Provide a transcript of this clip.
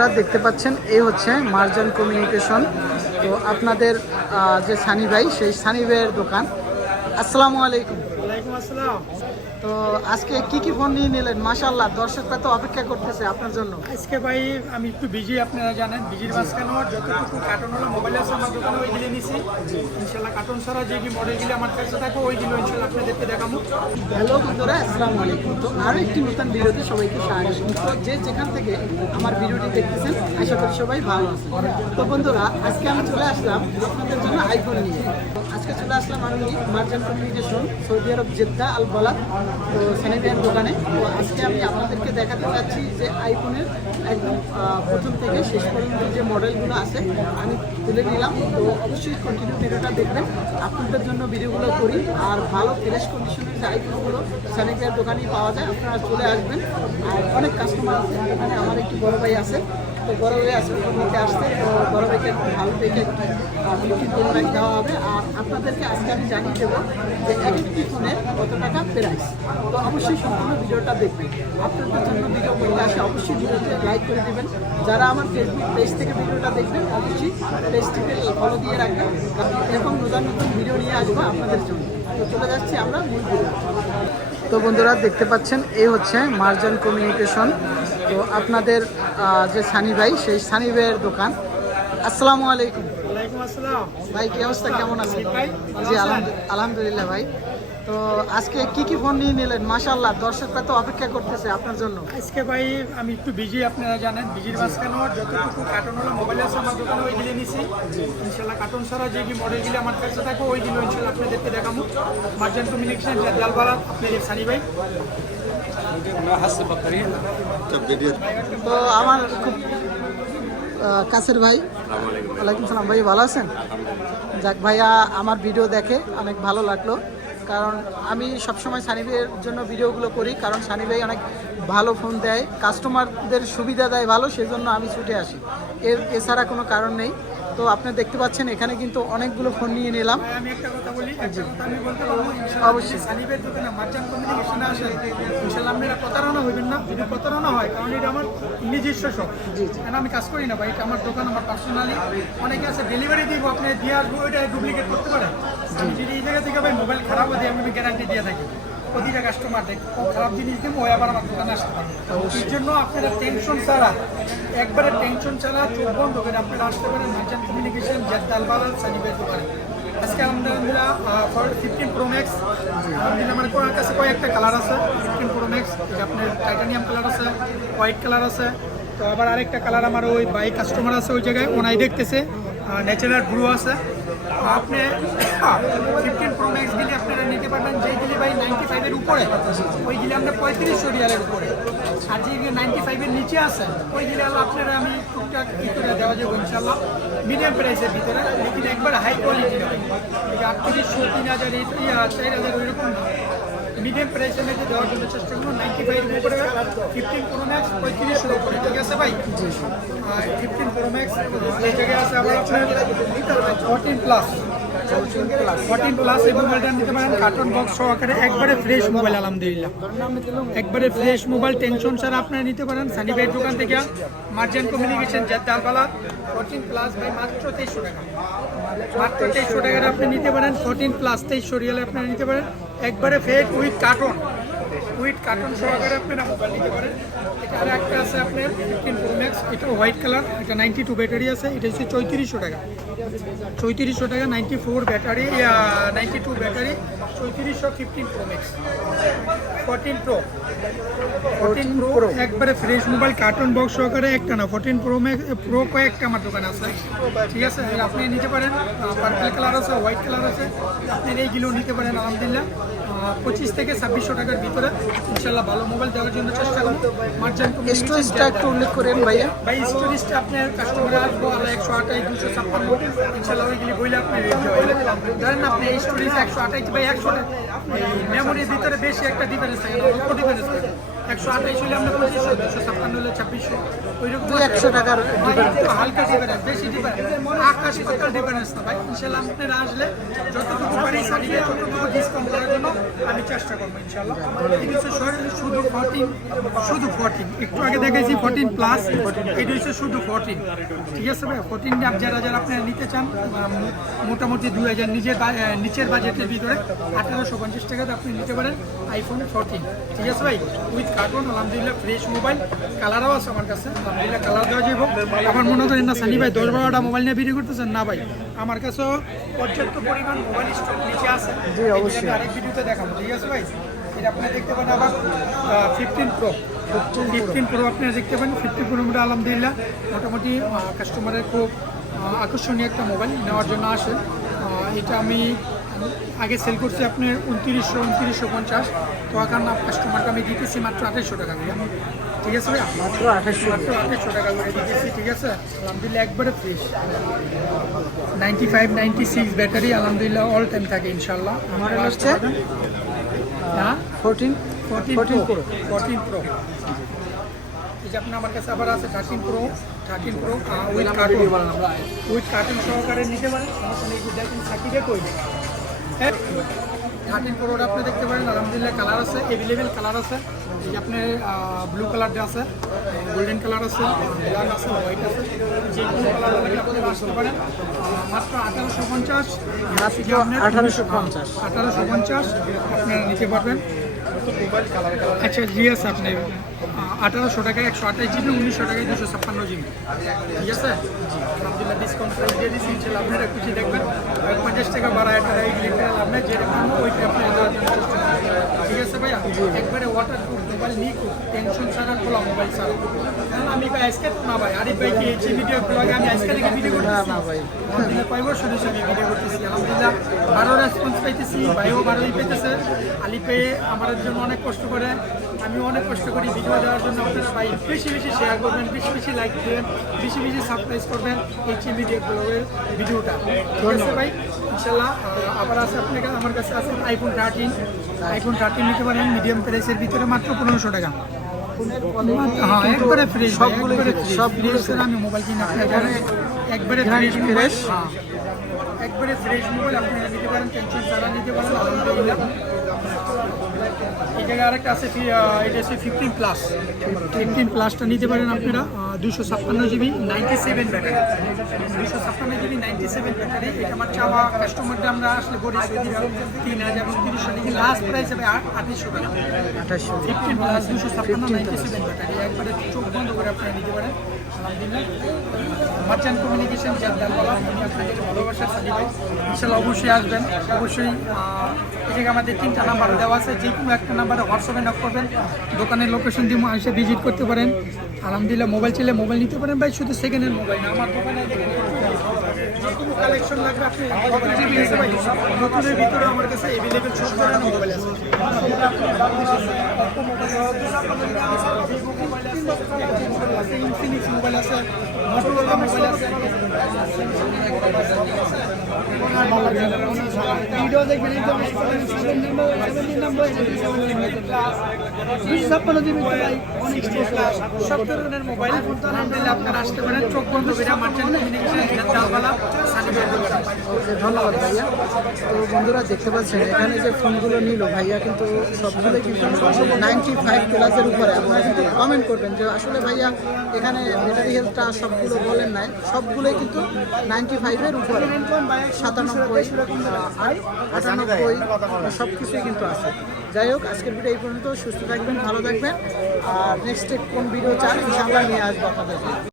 বন্ধুরা দেখতে পাচ্ছেন, এ হচ্ছে মার্জান কমিউনিকেশন। তো আপনাদের যে সানি ভাই, সেই সানি ভাইয়ের দোকান। আসসালামু আলাইকুম। ওয়ালাইকুম আসসালাম। তো আজকে কি কি ফোন নিয়ে নিলেন? মাশাল্লাহ দর্শকরা তো অপেক্ষা করতেছে আপনার জন্য। আজকে ভাই আমি একটু বিজি আপনারা জানেন বিজির মাঝখানে যতটুকু কার্টুন হলো মোবাইল আছে আমার দোকানে ওইগুলো নিছি। ইনশাল্লাহ কার্টুন ছাড়া যে মডেলগুলো আমার কাছে থাকে ওইগুলো ইনশাল্লাহ আপনাদেরকে দেখাবো। হ্যালো বন্ধুরা আসসালামু আলাইকুম। তো আরও একটি নতুন ভিডিওতে সবাইকে স্বাগত। তো যে যেখান থেকে আমার ভিডিওটি দেখতেছেন আশা করি সবাই ভালো আছেন। তো বন্ধুরা আজকে আমি চলে আসলাম আপনাদের জন্য আইফোন নিয়ে। তো আজকে চলে আসলাম আমি Marjan communication Saudi Arab Jeddah Al Balad তো স্যানিটাইয়ার দোকানে। তো আজকে আমি আপনাদেরকে দেখাতে চাচ্ছি যে আইফোনের একদম প্রথম থেকে শেষ পর্যন্ত যে মডেলগুলো আছে, আমি তুলে নিলাম। তো অবশ্যই কন্টিনিউ ভিডিওটা দেখবেন। আপনাদের জন্য ভিডিওগুলো করি। আর ভালো ফ্রেশ কন্ডিশনের যে আইফোনগুলো স্যানিটাইয়ার দোকানেই পাওয়া যায়, আপনারা চলে আসবেন। আর অনেক কাস্টমার আছে, এখানে আমার একটি বড় ভাই আছে। তো আসবে ফোন নিতে আসতে তো একটু ভালো দেখে ফিফটি ফোন দেওয়া হবে। আর আপনাদেরকে আজকে আমি জানিয়ে দেবো যে এক একটি ফোনের কত টাকা প্রাইস তো অবশ্যই সম্পূর্ণ ভিডিওটা দেখবেন। আপনাদের জন্য ভিডিও করতে আসে, অবশ্যই ভিডিওতে লাইক করে দেবেন। যারা আমার ফেসবুক পেজ থেকে ভিডিওটা দেখবেন, অবশ্যই পেজটিকে ফলো দিয়ে রাখবেন। কারণ এরকম নতুন নতুন ভিডিও নিয়ে আসব আপনাদের জন্য। তো চলে যাচ্ছি আমরা মূল ভিডিও তো। বন্ধুরা, দেখতে পাচ্ছেন, এই হচ্ছে মার্জান কমিউনিকেশন তো আপনাদের যে সানি ভাই সেই সানি ভাইয়ের দোকান। আসসালামু আলাইকুম। ভাই কি অবস্থা? কেমন আছেন? ভাই, জি? আলহামদুলিল্লাহ ভাই। তো আজকে কি কি ফোন নিয়ে নিলেন? মাশাআল্লাহ দর্শকরা তো অপেক্ষা করতেছে আপনার জন্য। আজকে ভাই আমি একটু বিজি আপনারা জানেন বিজির মাঝখানে যতটুকু কার্টুন হলো মোবাইল আছে আমার দোকানে ওইগুলো নিছি। ইনশাল্লাহ কার্টুন ছাড়া যে কি মডেলগুলো আমার কাছে থাকে ওইগুলো ইনশাল্লাহ আপনাদেরকে দেখাবো। মার্জান কমিউনিকেশন জালবালা আপনাদের সানি ভাই। তো আমার খুব কাছের ভাই। ওয়ালাইকুম সালাম ভাই, ভালো আছেন? যাক ভাইয়া, আমার ভিডিও দেখে অনেক ভালো লাগল। কারণ আমি সবসময় সানি ভাইয়ের জন্য ভিডিওগুলো করি, কারণ সানি ভাই অনেক ভালো ফোন দেয়, কাস্টমারদের সুবিধা দেয় ভালো, সেজন্য আমি ছুটে আসি। এর, এছাড়া কোনো কারণ নেই। তো আপনি দেখতে পাচ্ছেন এখানে কিন্তু অনেকগুলো ফোন নিয়ে নিলাম। আমি একটা কথা বলি আমি বলতে পারব? অবশ্যই। সানিবের দোকানে মার্চান কমিউনিকেশনে আসেন ইনশাল্লাহ আপনারা প্রতারণা হইবেন না। যদি প্রতারণা হয় কারণ এটা আমার নিজস্ব শখ। জি, জি। আমি কাজ করি না ভাই এটা আমার দোকান আমার পার্সোনালি অনেকে আছে ডেলিভারি দিব আপনি দিয়ে আসব এটা ডুপ্লিকেট করতে পারে। আমি যদি এই জায়গা থেকে ভাই মোবাইল খারাপ হয়ে আমি গ্যারান্টি দিয়ে থাকি। প্রতিটা কাস্টমার দেখ খারাপ জিনিস দিব ওই আবার আমার দোকানে আসতে পারে। জন্য আপনারা টেনশন ছাড়া একবারে টেনশন ছাড়া চোখ বন্ধ করে আপনারা আসতে পারেন মার্চান কমিউনিকেশন জেদ্দাল বালাল সানিবের দোকানে আজকে আলহামদুলিল্লাহ ফিফটিন প্রো ম্যাক্স আলহামদুলিল্লাহ আমার কোন কাছে কয়েকটা কালার আছে ফিফটিন প্রো ম্যাক্স আপনার টাইটানিয়াম কালার আছে হোয়াইট কালার আছে। তো আবার আরেকটা কালার আমার ওই বাইক কাস্টমার আছে ওই জায়গায় ওনাই দেখতেছে ন্যাচারাল ব্লু আছে। আপনি ফিফটিন আপনারা নিতে পারবেন ভাই নাইনটি ফাইভের উপরে। ওই ওইগুলি আমরা পঁয়ত্রিশশো রিয়ালের উপরে। আর যেগুলি নাইনটি ফাইভের নিচে আছে ওইগুলি হলো আপনারা আমি টুকটাক ই করে দেওয়া যাব ইনশাল্লাহ মিডিয়াম প্রাইসের ভিতরে, লেকিন একবার হাই কোয়ালিটি নয় আটত্রিশশো তিন হাজার এই চার হাজার ওইরকম না মিডিয়াম প্রাইসের মধ্যে দেওয়ার জন্য চেষ্টা করব নাইনটি ফাইভ উপরে। ফিফটিন প্রো ম্যাক্স পঁয়ত্রিশশোর উপরে, ঠিক আছে ভাই? ফিফটিন প্রো ম্যাক্স এই জায়গায় আছে আবার আপনার ফোরটিন প্লাস ফোরটিন প্লাস এই মোবাইলটা নিতে পারেন কার্টন বক্স সহকারে একবারে ফ্রেশ মোবাইল আলহামদুলিল্লাহ। একবারে ফ্রেশ মোবাইল টেনশন ছাড়া আপনারা নিতে পারেন। সানি ভাইয়ের দোকান থেকে Marjan communication Jeddah Al Balad fourteen plus ভাই মাত্র তেইশশো টাকা। মাত্র তেইশশো টাকার আপনি নিতে পারেন ফোরটিন প্লাস তেইশশো রিয়ালে আপনারা নিতে পারেন। একবারে fake with carton with carton সহকারে আপনারা মোবাইল নিতে পারেন। এটা আর একটা আছে আপনার ফিফটিন প্রো ম্যাক্স এটা হোয়াইট কালার এটা নাইনটি টু ব্যাটারি আছে, এটা হচ্ছে চৌত্রিশশো টাকা। চৌত্রিশশো টাকা ninety four battery ninety two battery চৌত্রিশশো fifteen Pro Max fourteen Pro fourteen Pro একবারে ফ্রেশ মোবাইল কার্টন বক্স সহকারে একটা না। ফোরটিন প্রো প্রো কয়েকটা আমার দোকানে আছে। ঠিক আছে আপনি নিতে পারেন। পার্পল কালার আছে হোয়াইট কালার আছে। আপনি এইগুলো নিতে পারেন আলহামদুলিল্লাহ। পঁচিশ থেকে ছাব্বিশশো টাকার ভিতরে ইনশাল্লাহ ভালো মোবাইল দেওয়ার জন্য চেষ্টা করুন মার্চেন্ট স্টোরেজটা একটু উল্লেখ করেন ভাইয়া। ভাই স্টোরেজটা আপনার কাস্টমার আসব আল্লাহ একশো আঠাশ দুশো ছাপ্পান্ন। ইনশাল্লাহ ওইগুলি বইলে আপনি ধরেন আপনি এই স্টোরেজ একশো আঠাশ ভাই একশো মেমোরির ভিতরে বেশি একটা ডিফারেন্স থাকে একশো হলে আমরা পঁচিশশো দুশো ছাপ্পান্ন হলে ছাব্বিশশো। ওই রকম একশো টাকার হালকা ডিফারেন্স বেশি ডিফারেন্স আকাশ পাতাল ডিফারেন্স না ভাই। ইনশাল্লাহ আপনারা আসলে যতটুকু পারি সারিয়ে যতটুকু ডিসকাউন্ট করার জন্য আমি চেষ্টা করব ইনশাল্লাহ এটা হচ্ছে শুধু ফোরটিন শুধু ফোরটিন একটু আগে দেখেছি ফোরটিন প্লাস এটা হচ্ছে শুধু ফোরটিন ঠিক আছে ভাই? ফোরটিন যারা যারা আপনারা নিতে চান মোটামুটি দুই হাজার নিজের নিচের বাজেটের ভিতরে আঠারোশো পঞ্চাশ টাকাতে আপনি নিতে পারেন আইফোন ফোরটিন ঠিক আছে ভাই? উইথ কার্টুন আলহামদুলিল্লাহ ফ্রেশ মোবাইল কালারও আছে আমার কাছে। আলহামদুলিল্লাহ কালার দেওয়া যাব এখন মনে করেন না সানি ভাই দশ বারোটা মোবাইল নিয়ে ভিডিও করতেছেন? না ভাই। আমার কাছেও পর্যাপ্ত পরিমাণ মোবাইল স্টক নিচে আছে। জি, অবশ্যই। আরেক ভিডিওতে দেখাবো। ঠিক আছে ভাই? এটা আপনারা দেখতে পারেন আবার ফিফটিন প্রো ফিফটিন প্রো আপনারা দেখতে পারেন। ফিফটিন প্রো মোটা আলহামদুলিল্লাহ মোটামুটি কাস্টমারের খুব আকর্ষণীয় একটা মোবাইল নেওয়ার জন্য আসে এটা আমি আগে সেল করছি আপনার উনত্রিশশো উনত্রিশশো পঞ্চাশ। তো এখন কাস্টমারকে আমি দিতেছি মাত্র আঠাইশশো টাকা করে। ঠিক আছে ভাই? মাত্র আঠাশশো মাত্র আঠাইশশো টাকা করে দিতেছি ঠিক আছে? আলহামদুলিল্লাহ একবারে fresh ninety five ninety six battery আলহামদুলিল্লাহ অল টাইম থাকে ইনশাল্লাহ আমার হচ্ছে? হ্যাঁ? Fourteen fourteen 14 Pro. Fourteen Pro এই যে আপনার আমার কাছে আবার আছে thirteen Pro thirteen Pro with carton with carton সহকারে নিতে পারেন। সমস্যা নেই দেখেন সাকিবে কই? থার্টিন প্রোটা আপনি দেখতে পারেন আলহামদুলিল্লাহ কালার আছে এভেলেবেল কালার আছে। এই আপনার ব্লু কালারটা আছে গোল্ডেন কালার আছে ব্ল্যাক আছে হোয়াইট আছে যে কোনো কালার আপনি আসতে পারেন। মাত্র আঠারোশো পঞ্চাশ। মাত্র 1850 আঠারোশো পঞ্চাশ। আপনারা নিতে পারবেন। আচ্ছা জি আছে আপনার। আঠারোশো টাকায় একশো আঠাশ জিবি উনিশশো টাকায় দুশো ছাপ্পান্ন জিবি। ঠিক আছে? আলহামদুলিল্লাহ ডিসকাউন্ট প্রাইস দিয়ে দিচ্ছি ইনশাল্লাহ আপনারা খুশি দেখবেন পঞ্চাশ টাকা বাড়া একটা ওইটা আপনি ঠিক আছে ভাইয়া? একবারে ওয়াটার প্রুফ মোবাইল নিয়ে টেনশন ছাড়া খোলা মোবাইল ছাড়া। আমি ভাই আজকে না ভাই আরিফ ভাই কি এই ভিডিও ব্লগে আমি আজকে থেকে ভিডিও করতেছি না ভাই। কয় বছর হয়েছে আমি ভিডিও করতেছি। আলহামদুলিল্লাহ ভালো রেসপন্স পাইতেছি ভাইও ভালোই পেতেছে আলি পেয়ে আমার জন্য অনেক কষ্ট করে আমি অনেক কষ্ট করি ভিডিও দেওয়ার জন্য আপনারা ভাই বেশি বেশি শেয়ার করবেন বেশি বেশি লাইক দেবেন বেশি বেশি সাবস্ক্রাইব করবেন এই মিডিয়া ব্লগের ভিডিওটা। ঠিক আছে ভাই? ইনশাল্লাহ আবার আছে আপনার কাছে আমার কাছে আছে আইফোন থার্টিন আইফোন থার্টিন নিতে পারেন মিডিয়াম প্রাইসের ভিতরে মাত্র পনেরোশো টাকা। হ্যাঁ একবারে ফ্রেশ সবগুলো সবগুলো আমি মোবাইল কিনে আপনার একবারে ফ্রেশ ফ্রেশ হ্যাঁ একবারে ফ্রেশ মোবাইল আপনি নিতে পারেন টেনশন ছাড়া নিতে পারেন আলহামদুলিল্লাহ জায়গায় আরেকটা আছে এটা হচ্ছে ফিফটিন প্লাস ফিফটিন প্লাসটা নিতে পারেন আপনারা দুশো ছাপ্পান্ন জিবি। নাইনটি সেভেন ব্যাটারি দুশো ছাপ্পান্ন জিবি নাইনটি সেভেন ব্যাটারি এটা আমার চাওয়া কাস্টমারটা আমরা আসলে করি তিন হাজার উনত্রিশশো টাকা লাস্ট প্রাইস হবে আঠাশশো টাকা। আঠাশশো ফিফটিন প্লাস দুশো ছাপ্পান্ন নাইনটি সেভেন ব্যাটারি একবারে চোখ বন্ধ করে আপনারা নিতে পারেন। মার্চেন্ট কমিউনিকেশন জানদারওয়ালা আমি আপনাদেরকে ভালোবাসা ইনশাল্লাহ অবশ্যই আসবেন। অবশ্যই জায়গায় আমাদের তিনটা নাম্বার দেওয়া আছে, যে কোনো একটা নাম্বারে হোয়াটসঅ্যাপে নক করবেন, দোকানের লোকেশন দিয়ে এসে ভিজিট করতে পারেন। আলহামদুলিল্লাহ মোবাইল চাইলে মোবাইল নিতে পারেন, ভাই, শুধু সেকেন্ডের মোবাইল না, আমার দোকানে কালেকশন লাগবে, আপনি নতুনের ভিতরে আমার কাছে অ্যাভেলেবেল সব ধরনের মোবাইল আছে। মোবাইল আছে আছে মোবাইল আসতে পারেন চোখ ধন্যবাদ ভাইয়া তো বন্ধুরা, দেখতে পাচ্ছেন, এখানে যে ফোনগুলো নিল, ভাইয়া কিন্তু সবগুলো কিন্তু নাইনটি ফাইভ প্লাসের উপরে? আপনারা কিন্তু কমেন্ট করবেন যে আসলে ভাইয়া এখানে ব্যাটারি হেলথটা সবগুলো বলেন নাই সবগুলোই কিন্তু নাইনটি ফাইভের উপরে। সাতানব্বই আহ, আটানব্বই সব কিছুই কিন্তু আছে। যাই হোক আজকের ভিডিও এই পর্যন্ত। সুস্থ থাকবেন ভালো থাকবেন। আর নেক্সট কোন ভিডিও চান ইনশাআল্লাহ নিয়ে আসব আপনাদের